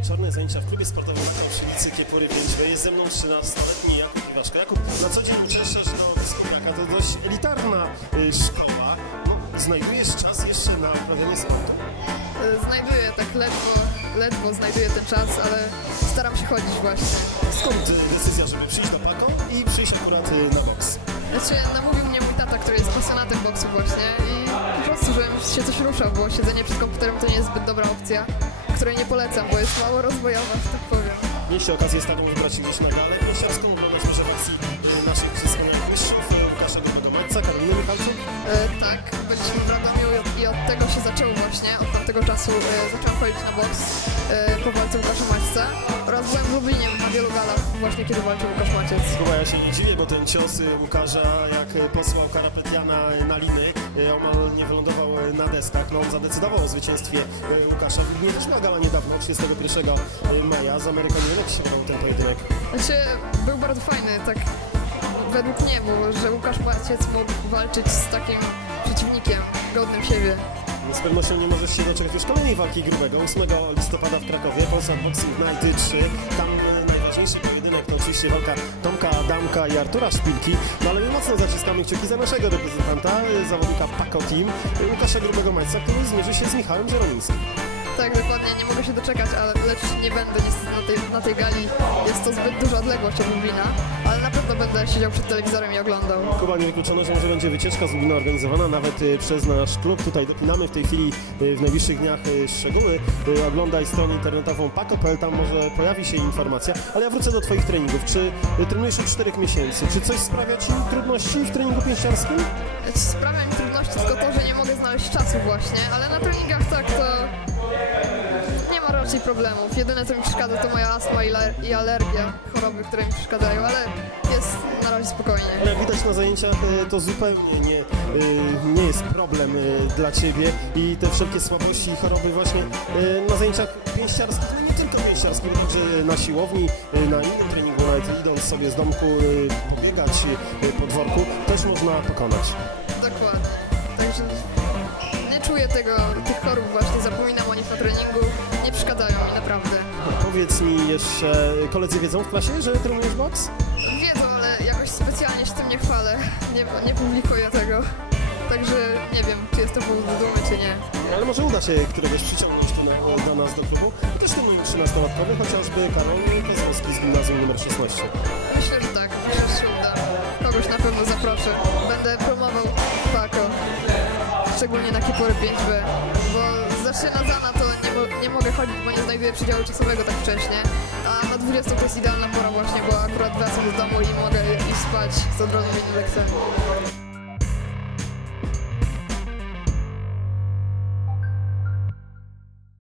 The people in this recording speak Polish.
wieczorne zajęcia w klubie sportowym Makro przy ulicy Kiepory 5B. Jest ze mną 13-letni Jakub Iwaszka. Jakub, na co dzień uczęszczasz do Biskowiaka. To dość elitarna y, szkoła. No, znajdujesz czas jeszcze na uprawianie sportu. Znajduję tak ledwo, ledwo znajduję ten czas, ale staram się chodzić właśnie. Skąd y, decyzja, żeby przyjść do Pako i przyjść akurat y, na boks? Znaczy namówił mnie mój tata, który jest pasjonatem boksu właśnie i po prostu, żebym się coś ruszał, bo siedzenie przed komputerem to nie jest zbyt dobra opcja, której nie polecam, bo jest mało rozwojowa, że tak powiem. Mieliście okazję z tatą wybrać gdzieś na galę pięściarską, oglądać może w akcji naszych wspaniałych mistrzów y, Łukasza Godomańca, Karoliny Michalczuk. I od tego się zaczęło właśnie, od tamtego czasu e, zaczęłam chodzić na boks e, po walce Łukasza Maćca oraz byłem w Lublinie na wielu galach właśnie kiedy walczył Łukasz Maciec. Chyba ja się nie dziwię, bo ten cios y, Łukasza, jak y, posłał Karapetiana y, na liny, y, omal nie wylądował y, na deskach. No on zadecydował o zwycięstwie y, Łukasza. Lublinie też miała gala niedawno, 31 y, maja. Z Amerykaninem jak się ten pojedynek. Znaczy, był bardzo fajny, tak według mnie, bo że Łukasz Maciec mógł walczyć z takim przeciwnikiem godnym siebie. Z pewnością nie możesz się doczekać już kolejnej walki grubego. 8 listopada w Krakowie, Polsat Boxing Night 3. Tam y, najważniejszy pojedynek to oczywiście walka Tomka Adamka i Artura Szpilki. No ale my mocno zaciskamy kciuki za naszego reprezentanta, y, zawodnika Paco Team, y, Łukasza Grubego Majca, który zmierzy się z Michałem Żeromińskim. Tak, dokładnie, nie mogę się doczekać, ale lecz nie będę niestety na tej, na tej gali. Jest to zbyt duża odległość od Lublina, ale na pewno będę siedział przed telewizorem i oglądał. Kuba nie wykluczono, że może będzie wycieczka z Lublina organizowana nawet y, przez nasz klub. Tutaj dopinamy w tej chwili y, w najbliższych dniach y, szczegóły. Y, Oglądaj stronę internetową pako.pl, tam może pojawi się informacja. Ale ja wrócę do Twoich treningów. Czy y, trenujesz od 4 miesięcy? Czy coś sprawia Ci trudności w treningu pięściarskim? Sprawia mi trudności tylko to, że nie mogę znaleźć czasu właśnie, ale na treningach tak to problemów. Jedyne co mi przeszkadza to moja astma i, i alergia, choroby, które mi przeszkadzają, ale jest na razie spokojnie. Ale jak widać na zajęciach y, to zupełnie nie, y, nie jest problem y, dla Ciebie i te wszelkie słabości i choroby właśnie na zajęciach pięściarskich, no nie tylko pięściarskich, także na siłowni, na innym treningu, nawet idąc sobie z domku pobiegać po dworku, też można pokonać. Dokładnie. Także nie czuję tego, tych chorób właśnie, zapominam o nich na treningu, nie przeszkadzają mi naprawdę. Powiedz mi jeszcze, koledzy wiedzą w klasie, że trenujesz boks? Wiedzą, ale jakoś specjalnie się tym nie chwalę, nie, nie publikuję tego. Także nie wiem, czy jest to powód do dumy, czy nie. Ale może uda się któregoś przyciągnąć na, do nas do klubu. Też trenują 13-latkowie, chociażby Karol Kozłowski z gimnazjum nr 16. Myślę, że tak, myślę, że się uda. Kogoś na pewno zaproszę. Będę promował Paco, szczególnie na Kiepory 5B, bo zaczyna zana, to nie, nie mogę chodzić, bo nie znajduję przedziału czasowego tak wcześnie. A na 20 to jest idealna pora właśnie, bo akurat wracam do domu i mogę iść spać z odrobinę lekcjami.